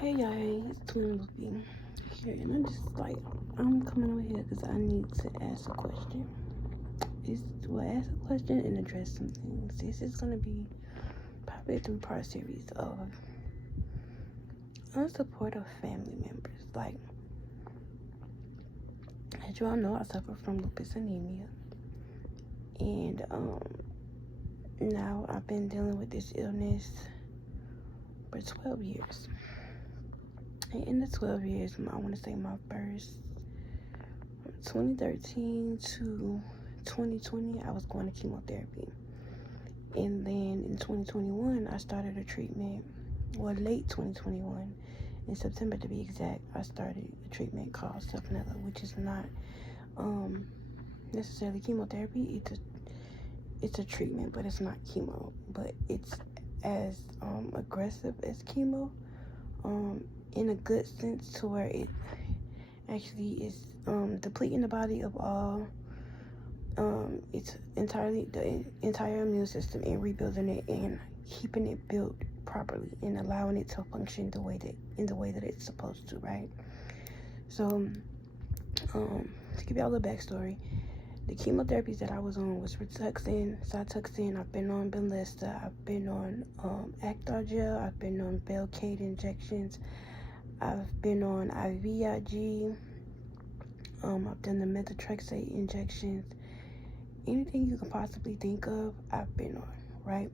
Hey y'all, it's Twin Loopy here, and I'm coming over here because I need to ask a question. Ask a question and address some things. This is gonna be probably a three-part series of unsupportive family members. As you all know, I suffer from lupus anemia, and now I've been dealing with this illness for 12 years. And in the 12 years, I want to say my first 2013 to 2020, I was going to chemotherapy. And then in 2021, I started a treatment, late 2021, in September to be exact, I started a treatment called Saphnelo, which is not necessarily chemotherapy. It's a treatment, but it's not chemo. But it's as aggressive as chemo, in a good sense, to where it actually is depleting the body of all it's entirely the entire immune system, and rebuilding it and keeping it built properly and allowing it to function in the way that it's supposed to, right? So to give y'all a backstory, the chemotherapies that I was on was Rituxan, Cytoxan. I've been on Benlysta, I've been on Acthar gel, I've been on Velcade injections, I've been on IVIG, I've done the methotrexate injections. Anything you can possibly think of, I've been on, right?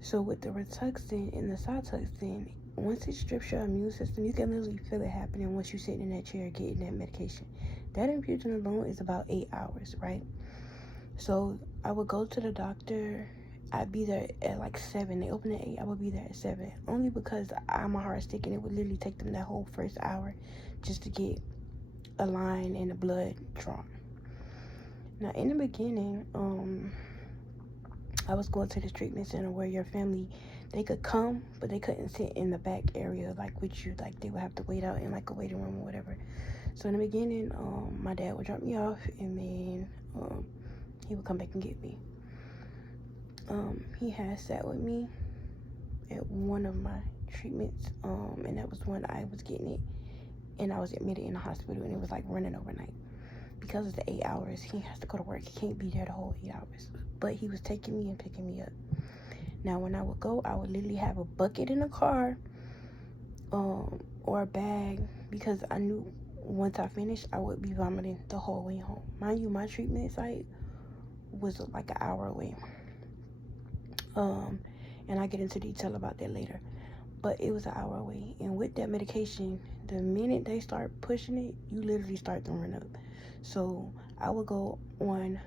So with the Rituxan and the Cytoxan, once it strips your immune system, you can literally feel it happening once you're sitting in that chair getting that medication. That infusion alone is about 8 hours, right? So I would go to the doctor. I'd be there at like 7. They open at 8. I would be there at 7. Only because I'm a heart stick, and it would literally take them that whole first hour just to get a line and the blood drawn. Now, in the beginning, I was going to this treatment center where your family, they could come, but they couldn't sit in the back area like with you. Like, they would have to wait out in like a waiting room or whatever. So in the beginning, my dad would drop me off, and then he would come back and get me. He had sat with me at one of my treatments, and that was when I was getting it, and I was admitted in the hospital, and it was like running overnight. Because of the 8 hours, he has to go to work. He can't be there the whole 8 hours. But he was taking me and picking me up. Now, when I would go, I would literally have a bucket in the car, or a bag, because I knew once I finished, I would be vomiting the whole way home. Mind you, my treatment site was like an hour away. And I get into detail about that later. But it was an hour away. And with that medication, the minute they start pushing it, you literally start throwing up. So I would go on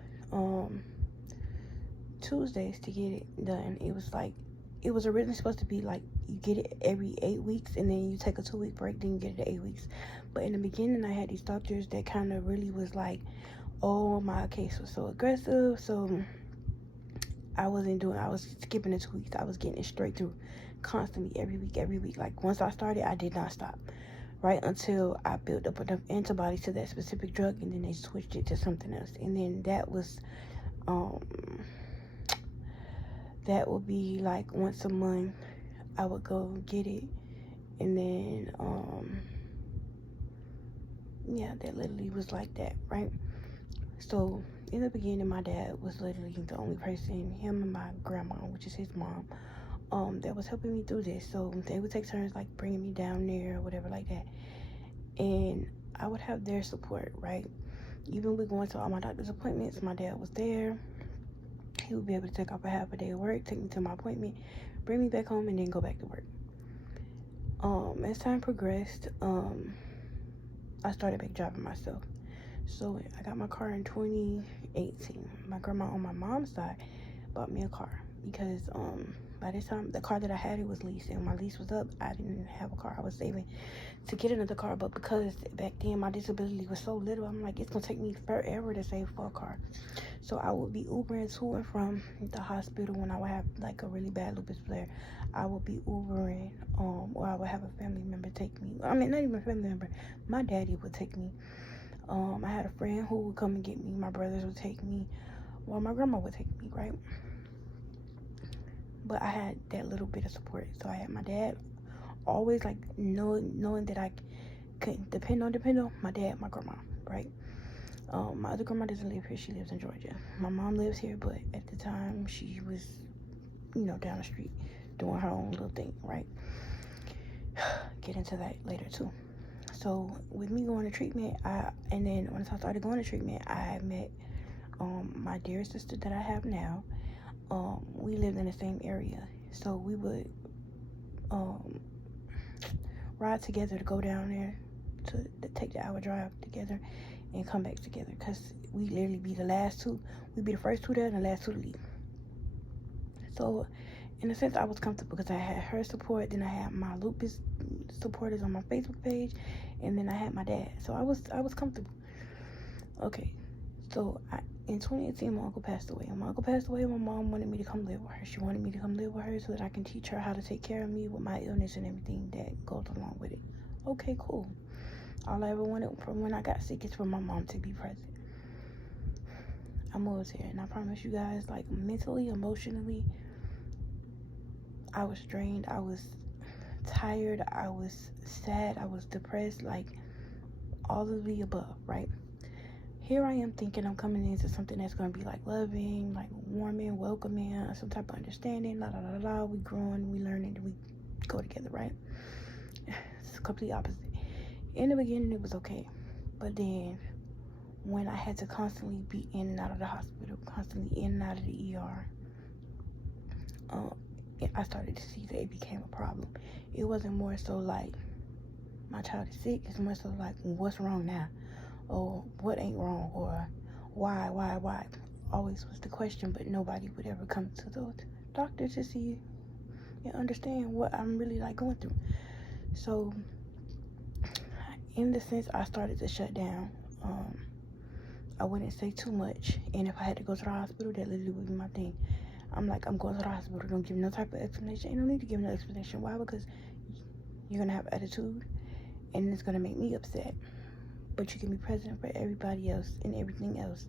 Tuesdays to get it done. It was originally supposed to be like you get it every 8 weeks, and then you take a 2-week break, then you get it at 8 weeks. But in the beginning, I had these doctors that kind of really was like, oh, my case was so aggressive. So I was skipping the 2 weeks. I was getting it straight through constantly every week. Like, once I started, I did not stop. Right until I built up enough antibodies to that specific drug, and then they switched it to something else. And then that would be like once a month I would go get it. And then that literally was like that, right? So in the beginning, my dad was literally the only person, him and my grandma, which is his mom, that was helping me through this. So they would take turns like bringing me down there or whatever like that, and I would have their support, right? Even with going to all my doctor's appointments, my dad was there. He would be able to take off a half a day of work, take me to my appointment, bring me back home, and then go back to work. As time progressed, I started back driving myself. So I got my car in 2018. My grandma on my mom's side bought me a car because by this time, the car that I had, it was leased, and my lease was up. I didn't have a car. I was saving to get another car, but because back then my disability was so little, I'm like, it's gonna take me forever to save for a car. So I would be Ubering to and from the hospital when I would have like a really bad lupus flare. I would be Ubering, or I would have a family member take me. I mean, not even a family member. My daddy would take me. I had a friend who would come and get me. My brothers would take me. Well, my grandma would take me, right? But I had that little bit of support. So I had my dad always like knowing that I couldn't depend on my dad, my grandma, right? My other grandma doesn't live here. She lives in Georgia. My mom lives here, but at the time she was, down the street doing her own little thing, right? Get into that later too. So with me going to treatment, and then once I started going to treatment, I met my dear sister that I have now. We lived in the same area, so we would ride together to go down there to take the hour drive together and come back together, because we literally be the last two. We'd be the first two there and the last two to leave. So in a sense, I was comfortable because I had her support, then I had my lupus supporters on my Facebook page, and then I had my dad. So I was comfortable. Okay, so in 2018, my uncle passed away. When my uncle passed away, my mom wanted me to come live with her. She wanted me to come live with her so that I can teach her how to take care of me with my illness and everything that goes along with it. Okay, cool. All I ever wanted from when I got sick is for my mom to be present. I'm always here, and I promise you guys, like, mentally, emotionally, I was drained, I was tired, I was sad, I was depressed, like, all of the above, right? Here I am thinking I'm coming into something that's going to be, like, loving, like, warming, welcoming, some type of understanding, we growing, we learning, we go together, right? It's complete opposite. In the beginning, it was okay, but then when I had to constantly be in and out of the hospital, constantly in and out of the ER, I started to see that it became a problem. It wasn't more so like my child is sick. It's more so like, what's wrong now? Or what ain't wrong? Or why? Always was the question, but nobody would ever come to the doctor to see and understand what I'm really like going through. So in the sense, I started to shut down. I wouldn't say too much, and if I had to go to the hospital, that literally would be my thing. I'm like, I'm going to the hospital. Don't give no type of explanation. Ain't no need to give no explanation. Why? Because you're going to have attitude, and it's going to make me upset. But you can be present for everybody else and everything else.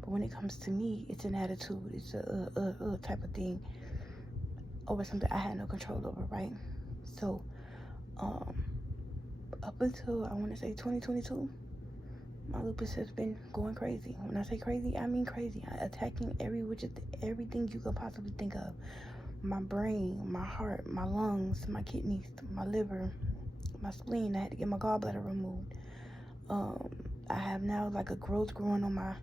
But when it comes to me, it's an attitude. It's a type of thing over something I had no control over, right? So, up until, I want to say 2022, my lupus has been going crazy. When I say crazy, I mean crazy. Attacking everything you could possibly think of. My brain, my heart, my lungs, my kidneys, my liver, my spleen. I had to get my gallbladder removed. I have now like a growth growing on my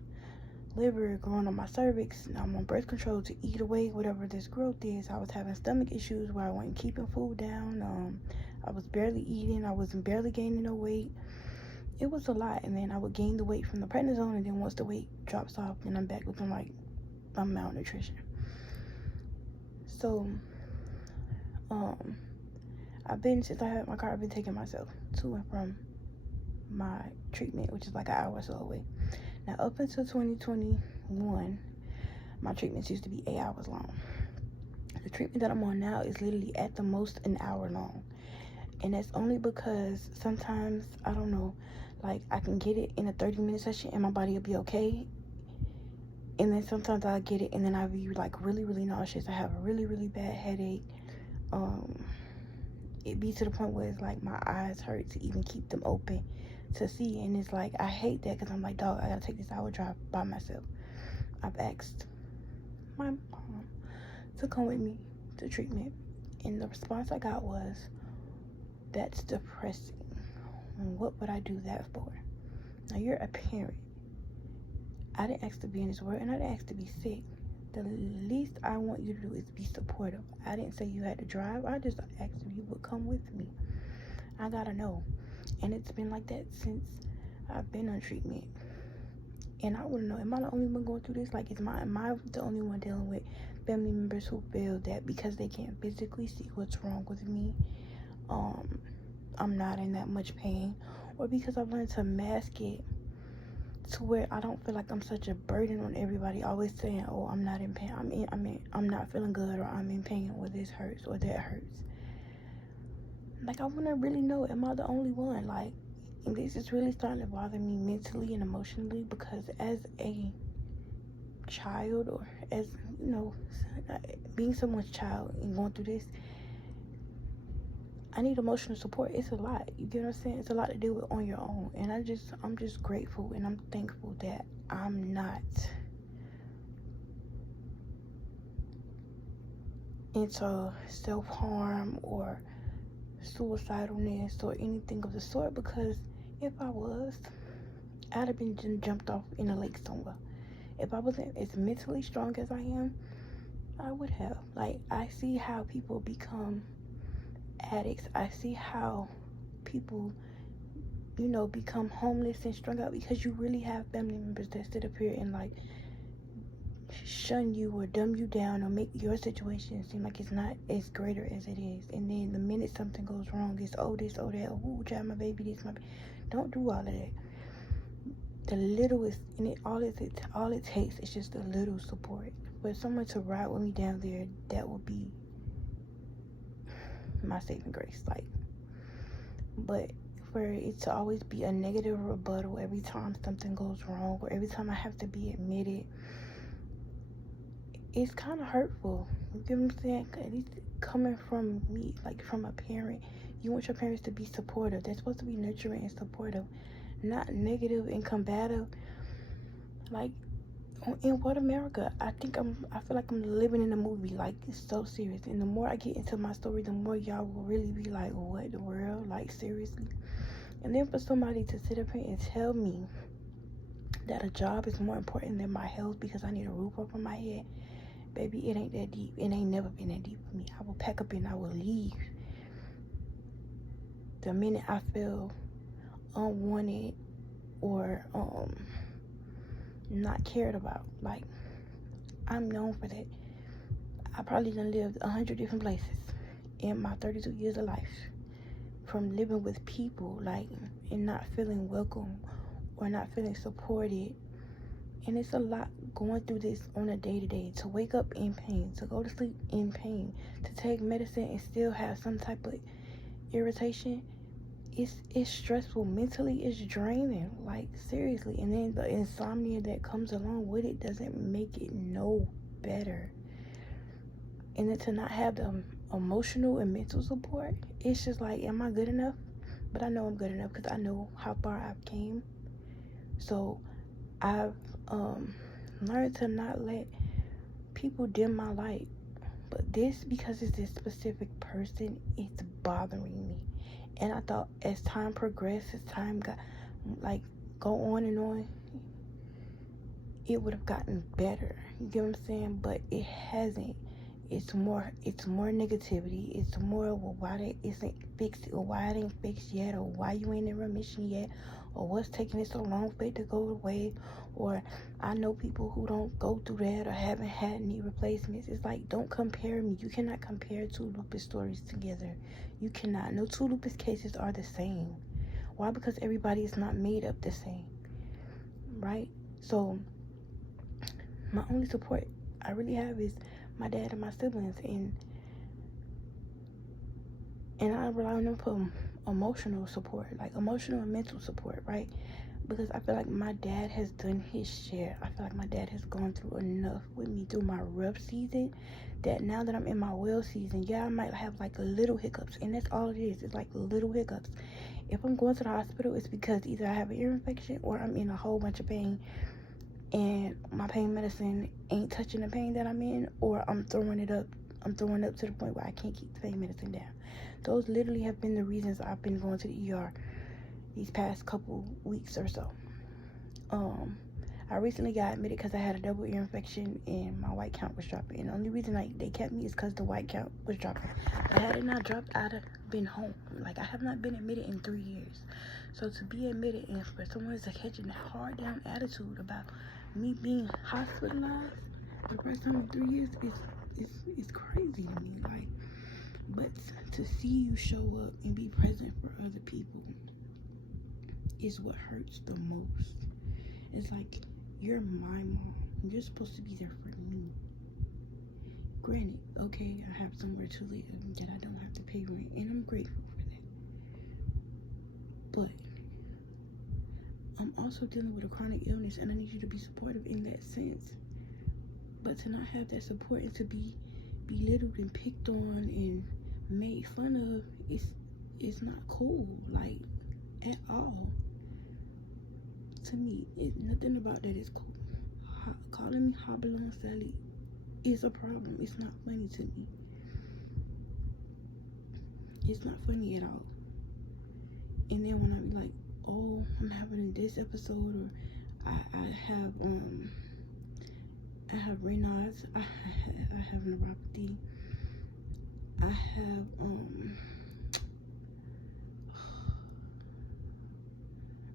liver, growing on my cervix. Now I'm on birth control to eat away whatever this growth is. I was having stomach issues where I wasn't keeping food down. I was barely eating. I wasn't barely gaining no weight. It was a lot, and then I would gain the weight from the prednisone, and then once the weight drops off, then I'm back looking like I'm malnutrition. So, since I had my car, I've been taking myself to and from my treatment, which is like an hour or so away. Now, up until 2021, my treatments used to be 8 hours long. The treatment that I'm on now is literally at the most an hour long. And that's only because sometimes, I don't know, like, I can get it in a 30-minute session and my body will be okay. And then sometimes I'll get it and then I'll be like really, really nauseous. I have a really, really bad headache. It be to the point where it's like my eyes hurt to even keep them open to see. And it's like, I hate that because I'm like, dog, I gotta take this hour drive by myself. I've asked my mom to come with me to treatment. And the response I got was, that's depressing. What would I do that for? Now, you're a parent. I didn't ask to be in this world, and I didn't ask to be sick. The least I want you to do is be supportive. I didn't say you had to drive. I just asked if you would come with me. I gotta know. And it's been like that since I've been on treatment. And I want to know, am I the only one going through this? Like, am I the only one dealing with family members who feel that because they can't physically see what's wrong with me, I'm not in that much pain, or because I've learned to mask it to where I don't feel like I'm such a burden on everybody, always saying, oh, I'm not in pain, I'm not feeling good, or I'm in pain, or this hurts, or that hurts. Like, I want to really know, am I the only one? Like, this is really starting to bother me mentally and emotionally, because as a child, or as, being someone's child and going through this, I need emotional support. It's a lot. You get what I'm saying? It's a lot to deal with on your own. And I'm just grateful and I'm thankful that I'm not into self-harm or suicidalness or anything of the sort, because if I was, I'd have been jumped off in a lake somewhere. If I wasn't as mentally strong as I am, I would have. Like, I see how people become addicts. I see how people, become homeless and strung out because you really have family members that sit up here and like shun you or dumb you down or make your situation seem like it's not as greater as it is. And then the minute something goes wrong, it's this, that, oh, child, my baby, this, my baby. Don't do all of that. The littlest, and all it takes is just a little support. For someone to ride with me down there, that would be my saving grace. Like, but for it to always be a negative rebuttal every time something goes wrong or every time I have to be admitted, it's kind of hurtful. You get what I'm saying? At least coming from me, like from a parent, you want your parents to be supportive. They're supposed to be nurturing and supportive, not negative and combative. Like, in what America? I feel like I'm living in a movie. Like, it's so serious. And the more I get into my story, the more y'all will really be like, what the world? Like, seriously? And then for somebody to sit up here and tell me that a job is more important than my health because I need a roof over my head, baby, it ain't that deep. It ain't never been that deep for me. I will pack up and I will leave the minute I feel unwanted or not cared about. Like, I'm known for that. I probably done lived 100 different places in my 32 years of life, from living with people, like, and not feeling welcome or not feeling supported. And it's a lot going through this on a day-to-day, to wake up in pain, to go to sleep in pain, to take medicine and still have some type of irritation. It's stressful. Mentally, it's draining. Like, seriously. And then the insomnia that comes along with it doesn't make it no better. And then to not have the emotional and mental support, it's just like, am I good enough? But I know I'm good enough because I know how far I've came. So I've learned to not let people dim my light. But because it's this specific person, it's bothering me. And I thought as time progressed, as time got, like, go on and on, it would have gotten better. You get what I'm saying? But it hasn't. It's more negativity. It's more, well, why that isn't fixed, or why it ain't fixed yet, or why you ain't in remission yet, or what's taking it so long for it to go away, or I know people who don't go through that or haven't had knee replacements. It's like, don't compare me. You cannot compare two lupus stories together. You cannot. No two lupus cases are the same. Why? Because everybody is not made up the same, right? So my only support I really have is my dad and my siblings, and I rely on them for emotional support, like emotional and mental support, right? Because I feel like my dad has done his share. I feel like my dad has gone through enough with me through my rough season, that now that I'm in my well season, yeah, I might have like little hiccups, and that's all it is. It's like little hiccups. If I'm going to the hospital, it's because either I have an ear infection or I'm in a whole bunch of pain, and my pain medicine ain't touching the pain that I'm in, or I'm throwing up to the point where I can't keep the pain medicine down. Those literally have been the reasons I've been going to the ER these past couple weeks or so. I recently got admitted because I had a double ear infection and my white count was dropping. And the only reason they kept me is because the white count was dropping. But had it not dropped, I'd have been home. Like, I have not been admitted in 3 years. So to be admitted and for someone to catch a hard down attitude about me being hospitalized for the first time in 3 years is crazy to me. Like, but to see you show up and be present for other people is what hurts the most. It's like, you're my mom. You're supposed to be there for me. Granted, okay, I have somewhere to live that I don't have to pay rent, and I'm grateful for that. But I'm also dealing with a chronic illness, and I need you to be supportive in that sense. But to not have that support and to be belittled and picked on and made fun of, it's not cool, like, at all. To me, nothing about that is cool. Calling me Hobbalon Sally is a problem. It's not funny to me. It's not funny at all. And then when I be like, oh, I'm having this episode, or I have Raynaud's, I have neuropathy, I have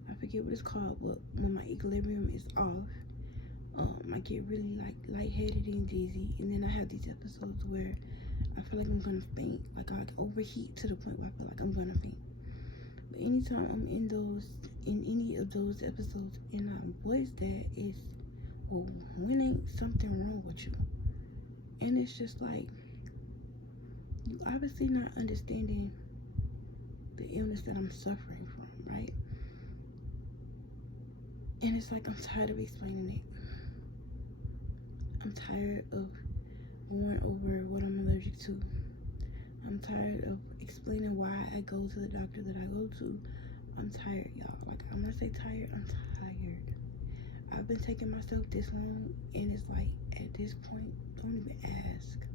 I forget what it's called, but when my equilibrium is off, I get really like lightheaded and dizzy, and then I have these episodes where I feel like I'm gonna faint, like I overheat to the point where I feel like I'm gonna faint. But anytime I'm in any of those episodes and I voice that, is, well, when ain't something wrong with you? And it's just like, you obviously not understanding the illness that I'm suffering from, right? And it's like, I'm tired of explaining it. I'm tired of going over what I'm allergic to. I'm tired of explaining why I go to the doctor that I go to. I'm tired, y'all. Like, I'm not say tired, I'm tired. I've been taking myself this long, and it's like, at this point, don't even ask.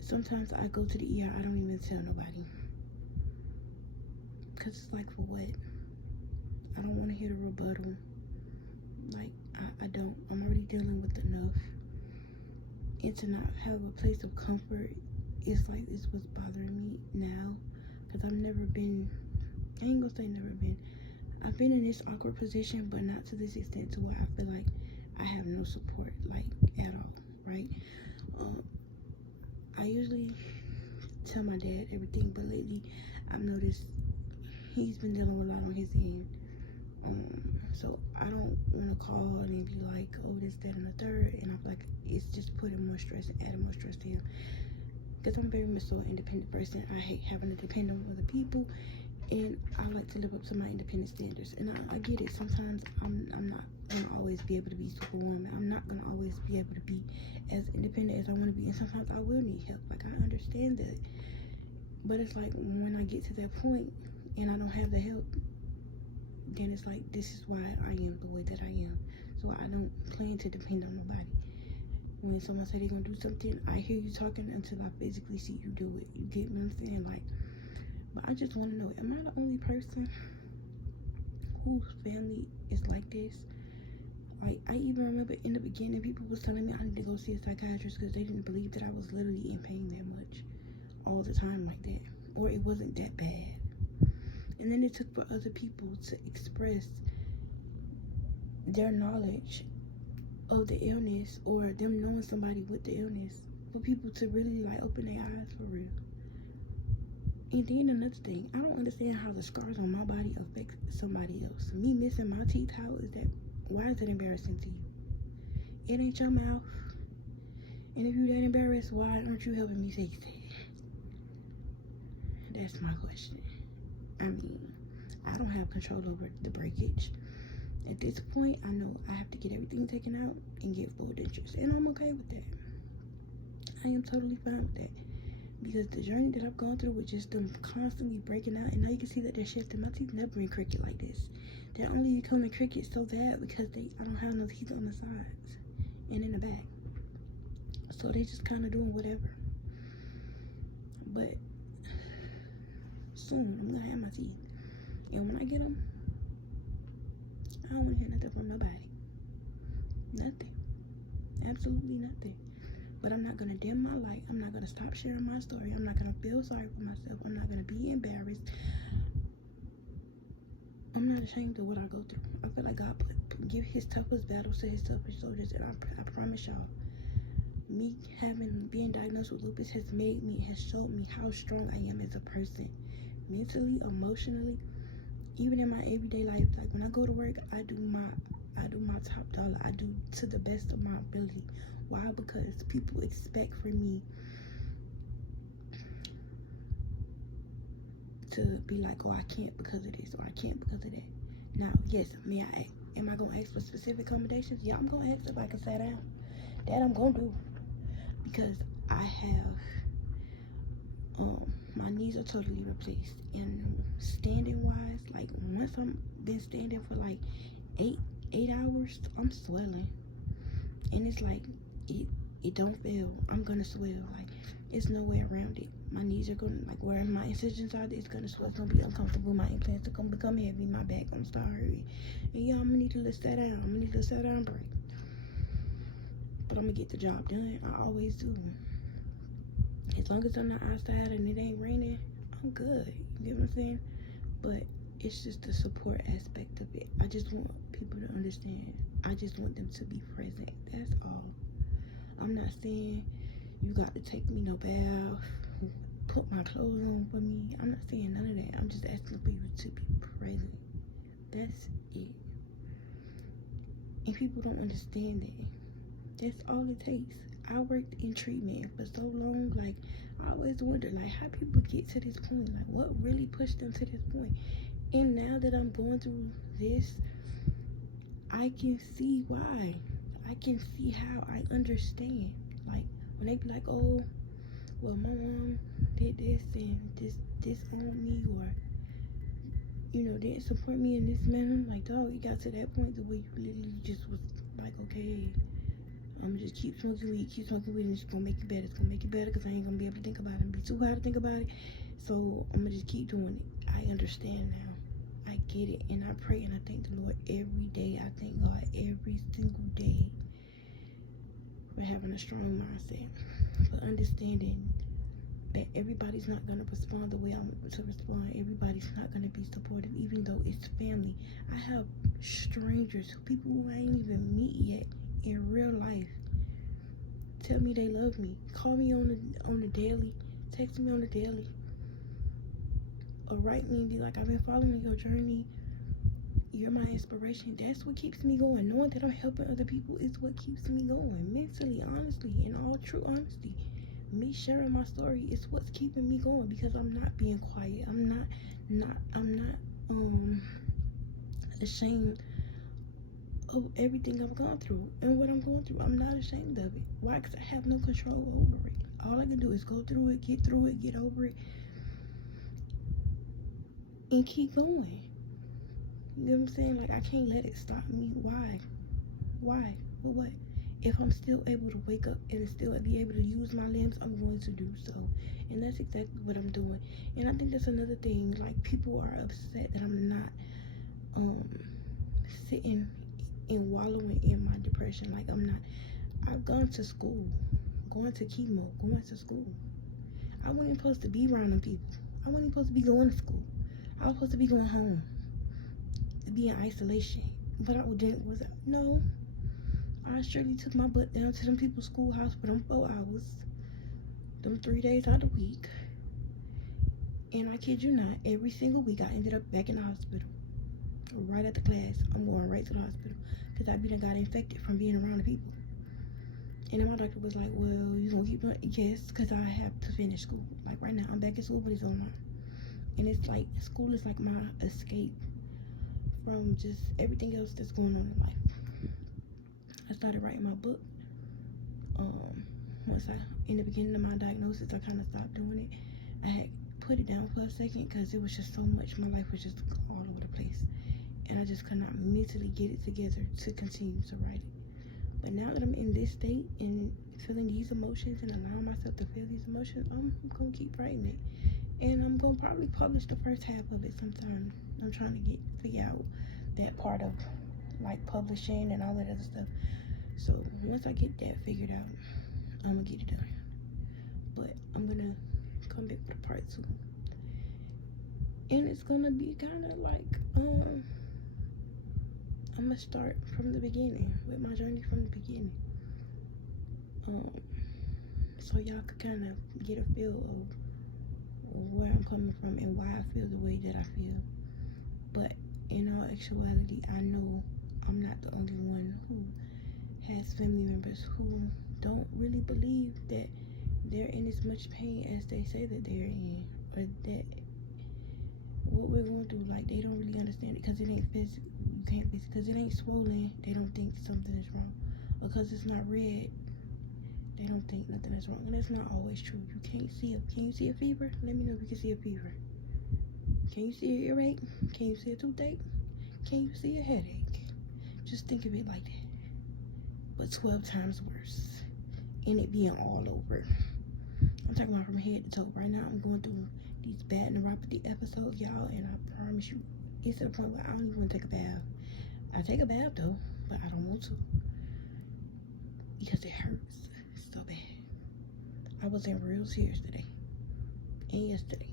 Sometimes I go to the ER, I don't even tell nobody. Because it's like, for what? I don't want to hear the rebuttal. Like, I don't. I'm already dealing with enough. And to not have a place of comfort, it's like, it's what's bothering me now. Because I've never been, I ain't gonna say never been, I've been in this awkward position, but not to this extent to where I feel like I have no support, like, at all, right? I usually tell my dad everything, but lately I've noticed he's been dealing with a lot on his end. So I don't want to call and be like, oh, this, that, and the third, and I'm like, it's just putting more stress and adding more stress to him. Because I'm very much so an independent person. I hate having to depend on other people, and I like to live up to my independent standards. And I get it. Sometimes I'm not gonna always be able to be superwoman. I'm not gonna always be able to be as independent as I want to be, and sometimes I will need help. Like, I understand that, but it's like, when I get to that point and I don't have the help, then it's like, this is why I am the way that I am. So I don't plan to depend on nobody. When someone say they're gonna do something, I hear you talking until I physically see you do it. You get what I'm saying? Like, but I just want to know, am I the only person whose family is like this? Like, I even remember in the beginning, people was telling me I need to go see a psychiatrist because they didn't believe that I was literally in pain that much all the time like that, or it wasn't that bad. And then it took for other people to express their knowledge of the illness, or them knowing somebody with the illness, for people to really, like, open their eyes for real. And then another thing, I don't understand how the scars on my body affect somebody else. Me missing my teeth, why is it embarrassing to you? It ain't your mouth. And if you're that embarrassed, why aren't you helping me fix it? That's my question. I mean, I don't have control over the breakage. At this point, I know I have to get everything taken out and get full dentures, and I'm okay with that. I am totally fine with that, because the journey that I've gone through with just them constantly breaking out, and now you can see that they're shifting. My teeth never been crooked like this. They're only becoming crooked so bad because I don't have no teeth on the sides and in the back, so they just kind of doing whatever. But soon I'm gonna have my teeth, and when I get them, I don't want to hear nothing from nobody. Nothing. Absolutely nothing. But I'm not going to dim my light. I'm not going to stop sharing my story. I'm not going to feel sorry for myself. I'm not going to be embarrassed. I'm not ashamed of what I go through. I feel like God give his toughest battles to his toughest soldiers. And I promise y'all, me being diagnosed with lupus has showed me how strong I am as a person. Mentally, emotionally, even in my everyday life. Like, when I go to work, I do my top dollar. I do to the best of my ability. Why? Because people expect from me to be like, oh, I can't because of this, or I can't because of that. Now, yes, am I gonna ask for specific accommodations? Yeah, I'm gonna ask if I can sit down. That I'm gonna do, because I have my knees are totally replaced. And standing wise, like once I'm been standing for like 8 hours, I'm swelling. And it's like it don't fail. I'm gonna swell. Like it's no way around it. My knees are gonna, like where my incisions are, it's gonna swell. It's gonna be uncomfortable. My implants are gonna become heavy. My back gonna start hurting. And y'all, I'm gonna need to let that down. I'm gonna need to sit down and break. But I'm gonna get the job done. I always do. As long as I'm not outside and it ain't raining, I'm good. You get what I'm saying? But it's just the support aspect of it. I just want people to understand. I just want them to be present. That's all. I'm not saying you got to take me no bath, put my clothes on for me. I'm not saying none of that. I'm just asking for you to be present. That's it. And people don't understand that. That's all it takes. I worked in treatment for so long. Like, I always wonder, like, how people get to this point. Like, what really pushed them to this point? And now that I'm going through this, I can see why. I can see how. I understand. Like, when they be like, oh, well, my mom did this and this on me, or, you know, didn't support me in this manner. Like, dog, it got to that point the way you literally just was like, okay, I'm just keep smoking weed, and it's gonna make you better. It's gonna make you better because I ain't gonna be able to think about it and be too high to think about it. So I'm gonna just keep doing it. I understand now. I get it, and I pray and I thank the Lord every day. I thank God every single day for having a strong mindset, for understanding that everybody's not gonna respond the way I'm able to respond. Everybody's not gonna be supportive, even though it's family. I have strangers, people who I ain't even meet yet in real life, tell me they love me, call me on the daily, text me on the daily, or write me and be like, I've been following your journey, you're my inspiration. That's what keeps me going. Knowing that I'm helping other people is what keeps me going, mentally, honestly, in all true honesty. Me sharing my story is what's keeping me going, because I'm not being quiet. I'm not ashamed of everything I've gone through and what I'm going through. I'm not ashamed of it. Why? Because I have no control over it. All I can do is go through it, get through it, get over it, and keep going. You know what I'm saying? Like, I can't let it stop me. Why? For what? If I'm still able to wake up and still be able to use my limbs, I'm going to do so. And that's exactly what I'm doing. And I think that's another thing. Like, people are upset that I'm not sitting and wallowing in my depression. Like, I've gone to school, going to chemo, going to school. I wasn't supposed to be around them people. I wasn't supposed to be going to school. I was supposed to be going home, to be in isolation. But I didn't. No. I surely took my butt down to them people's schoolhouse for them 4 hours, them 3 days out of the week. And I kid you not, every single week I ended up back in the hospital. Right after class, I'm going right to the hospital because I got infected from being around the people. And then my doctor was like, well, you gonna keep doing it? Yes, because I have to finish school. Like, right now, I'm back in school, but it's online. And it's like, school is like my escape from just everything else that's going on in life. I started writing my book. Once in the beginning of my diagnosis, I kind of stopped doing it. I had put it down for a second because it was just so much. My life was just all over the place. And I just could not mentally get it together to continue to write it. But now that I'm in this state and feeling these emotions and allowing myself to feel these emotions, I'm going to keep writing it. And I'm going to probably publish the first half of it sometime. I'm trying to figure out that part of, like, publishing and all that other stuff. So once I get that figured out, I'm going to get it done. But I'm going to come back with a part 2. And it's going to be kind of like, I'm gonna start from the beginning, with my journey from the beginning, so y'all could kind of get a feel of where I'm coming from and why I feel the way that I feel. But in all actuality, I know I'm not the only one who has family members who don't really believe that they're in as much pain as they say that they're in, or that what we're going through, like, they don't really understand it because it ain't physical. You can't because it ain't swollen. They don't think something is wrong. Because it's not red, They don't think nothing is wrong, and that's not always true. Can you see a fever? Let me know if you can see a fever. Can you see an earache? Can you see a toothache? Can you see a headache? Just think of it like that, but 12 times worse, and it being all over. I'm talking about from head to toe. Right now, I'm going through these bad neuropathy episodes, y'all, and I promise you, it's to the point where I don't even want to take a bath. I take a bath though, but I don't want to because it hurts so bad. I was in real tears today and yesterday,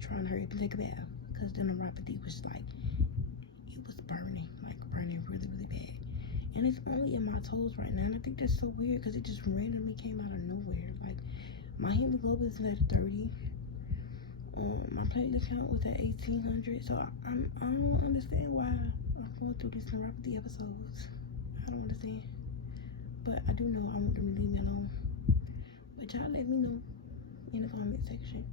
trying to hurry up and take a bath because the neuropathy was like, it was burning really, really bad. And it's only in my toes right now, and I think that's so weird because it just randomly came out of nowhere. Like, my hemoglobin is at 30. My platelet count was at 1,800. So I don't understand why I'm going through this neuropathy episodes. I don't understand. But I do know I want them to leave me alone. But y'all let me know in the comment section.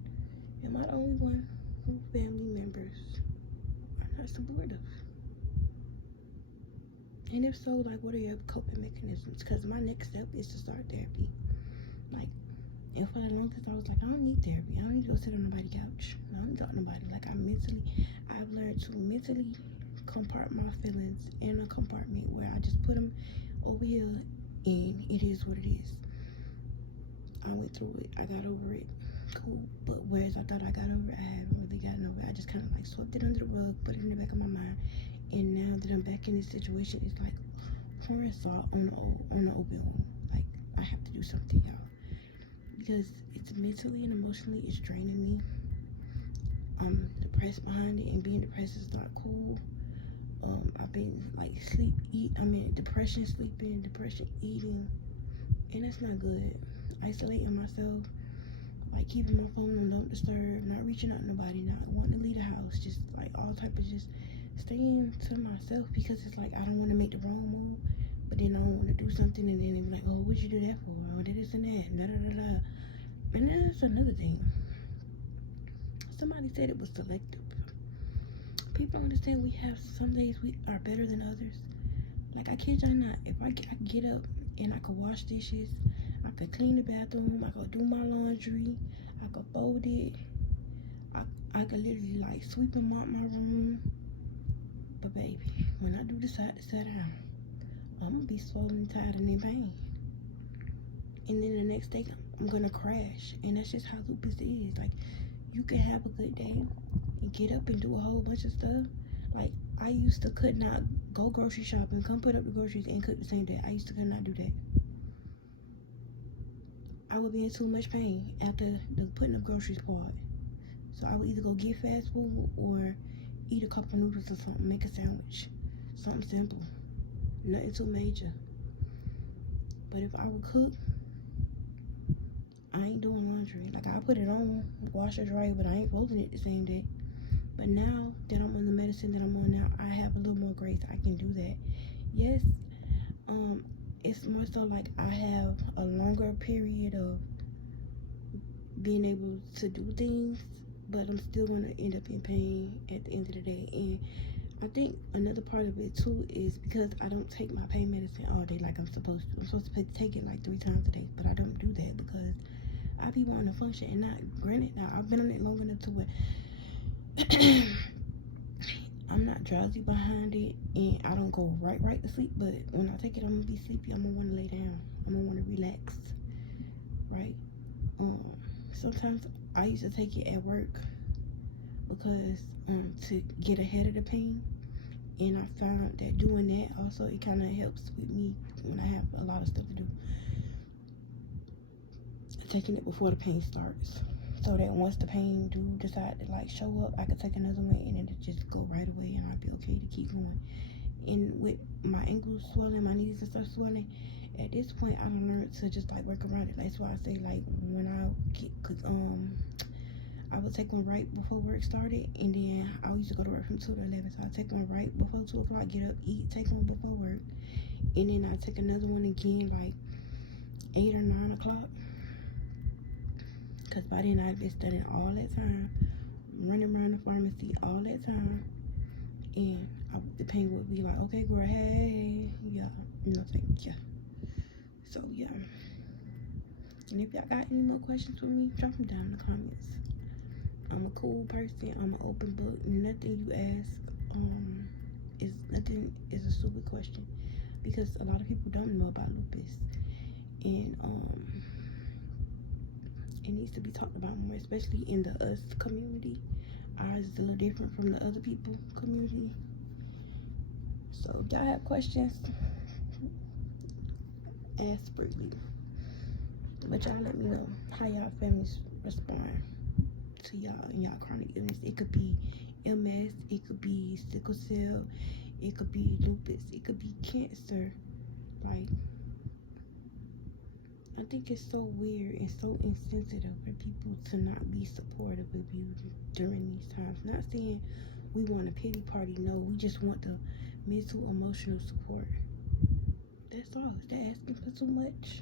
Am I the only one whose family members are not supportive? And if so, like, what are your coping mechanisms? Because my next step is to start therapy. Like, and for the longest, I was like, I don't need therapy. I don't need to go sit on nobody's couch. I don't need to talk to nobody. Like, I've learned to mentally compart my feelings in a compartment where I just put them over here, and it is what it is. I went through it. I got over it. Cool. But whereas I thought I got over it, I haven't really gotten over it. I just kind of like swept it under the rug, put it in the back of my mind. And now that I'm back in this situation, it's like pouring salt on the open wound. Like, I have to do something, y'all, because it's mentally and emotionally, it's draining me. I'm depressed behind it, and being depressed is not cool. I've been like depression sleeping, depression eating, and that's not good. Isolating myself, like keeping my phone on don't disturb, not reaching out to nobody, not wanting to leave the house, just like all type of just staying to myself, because it's like I don't want to make the wrong move, but then I don't want to do something, and then they be like, oh, what'd you do that for? Oh, this and that, da da da da. And then that's another thing. Somebody said it was selective. People don't understand we have some days we are better than others. Like, I kid y'all not, if I get up and I could wash dishes, I could clean the bathroom, I could do my laundry, I could fold it, I could literally like sweep and mop my room. But baby, when I do decide to sit down, I'm gonna be swollen, tired, and in pain. And then the next day, I'm gonna crash. And that's just how lupus is. Like, you can have a good day and get up and do a whole bunch of stuff. Like, I used to could not go grocery shopping, come put up the groceries, and cook the same day. I used to could not do that. I would be in too much pain after the putting up groceries part. So I would either go get fast food or eat a couple noodles or something, make a sandwich. Something simple. Nothing too major. But if I would cook, I ain't doing laundry. Like, I put it on, wash or dry, but I ain't folding it the same day. But now that I'm on the medicine that I'm on now, I have a little more grace. I can do that. Yes, it's more so like I have a longer period of being able to do things, but I'm still going to end up in pain at the end of the day. And I think another part of it too is because I don't take my pain medicine all day like I'm supposed to. I'm supposed to take it like 3 times a day, but I don't do that because I be wanting to function. And not granted, now I've been on it long enough to where I'm not drowsy behind it, and I don't go right to sleep. But when I take it, I'm gonna be sleepy. I'm gonna want to lay down. I'm gonna want to relax, right? Sometimes I used to take it at work because to get ahead of the pain, and I found that doing that also, it kind of helps with me when I have a lot of stuff to do. Taking it before the pain starts, so that once the pain do decide to like show up, I could take another one and it'll just go right away, and I'll be okay to keep going. And with my ankles swelling, my knees and stuff swelling, at this point I don't learn to just like work around it. That's why I say, like, when I get, cause I would take one right before work started, and then I used to go to work from 2 to 11, so I take one right before 2 o'clock, get up, eat, take one before work, and then I take another one again like 8 or 9 o'clock, because by then I've been studying all that time, running around the pharmacy all that time, and the pain would be like, okay girl, hey, yeah, no thank you. So yeah, And if y'all got any more questions for me, drop them down in the comments. I'm a cool person. I'm an open book. Nothing you ask is a stupid question, because a lot of people don't know about lupus, and it needs to be talked about more, especially in the us community. Ours is a little different from the other people community. So if y'all have questions, ask freely. But y'all let me know how y'all families respond to y'all and y'all chronic illness. It could be MS, it could be sickle cell, it could be lupus, it could be cancer. Like, I think it's so weird and so insensitive for people to not be supportive of you during these times. Not saying we want a pity party, no, we just want the mental, emotional support. That's all. Is that asking for too much?